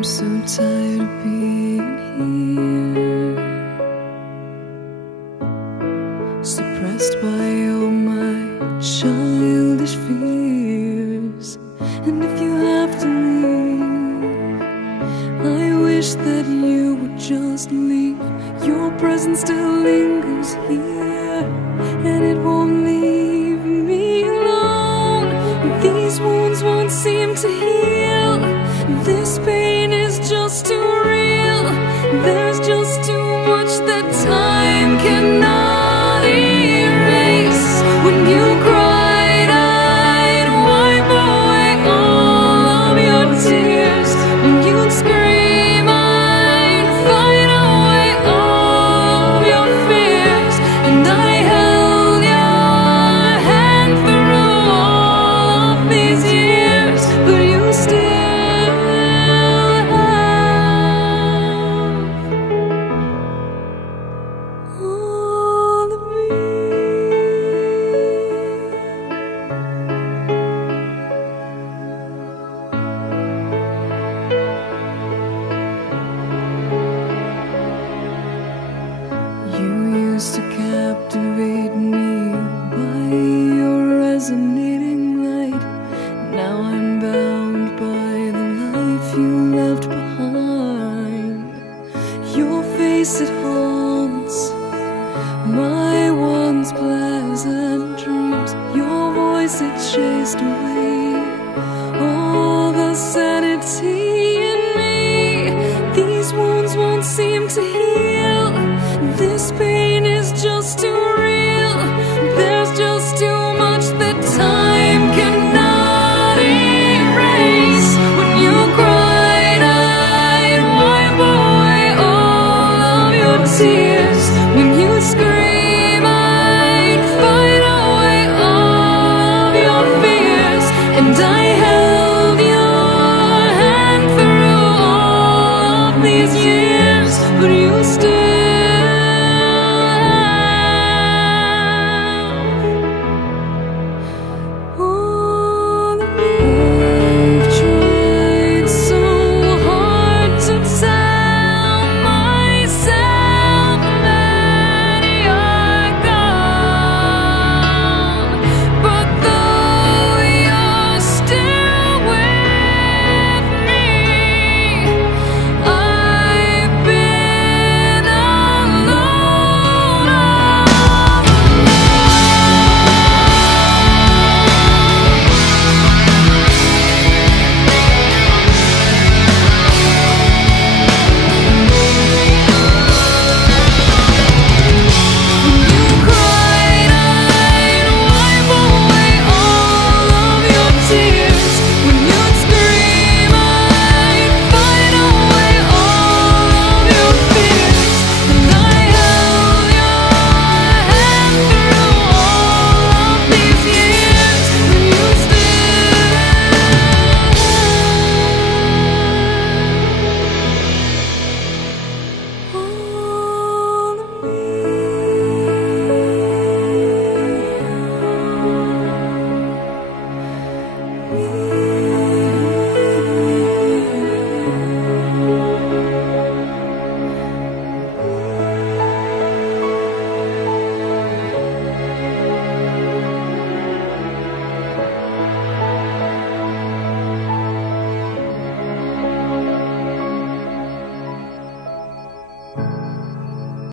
I'm so tired of being here, suppressed by all my childish fears. And if you have to leave, I wish that you would just leave. Your presence still lingers here, and it won't leave me alone. These wounds won't seem to heal. This pain is just too real. There's just too much that time cannot erase. When you cried, I'd wipe away all of your tears. When you'd scream, I'd fight away all of your fears. And I held your hand through all of these years, but you still to captivate me by your resonating light. Now I'm bound by the life you left behind. Your face, it haunts my once pleasant dreams. Your voice, it chased away all the sanity in me. These wounds won't seem to heal. This pain is just too real. There's just too much that time cannot erase. When you cried, I'd wipe away all of your tears. When you scream, I'd fight away all of your fears. And I held your hand through all of these years, but you still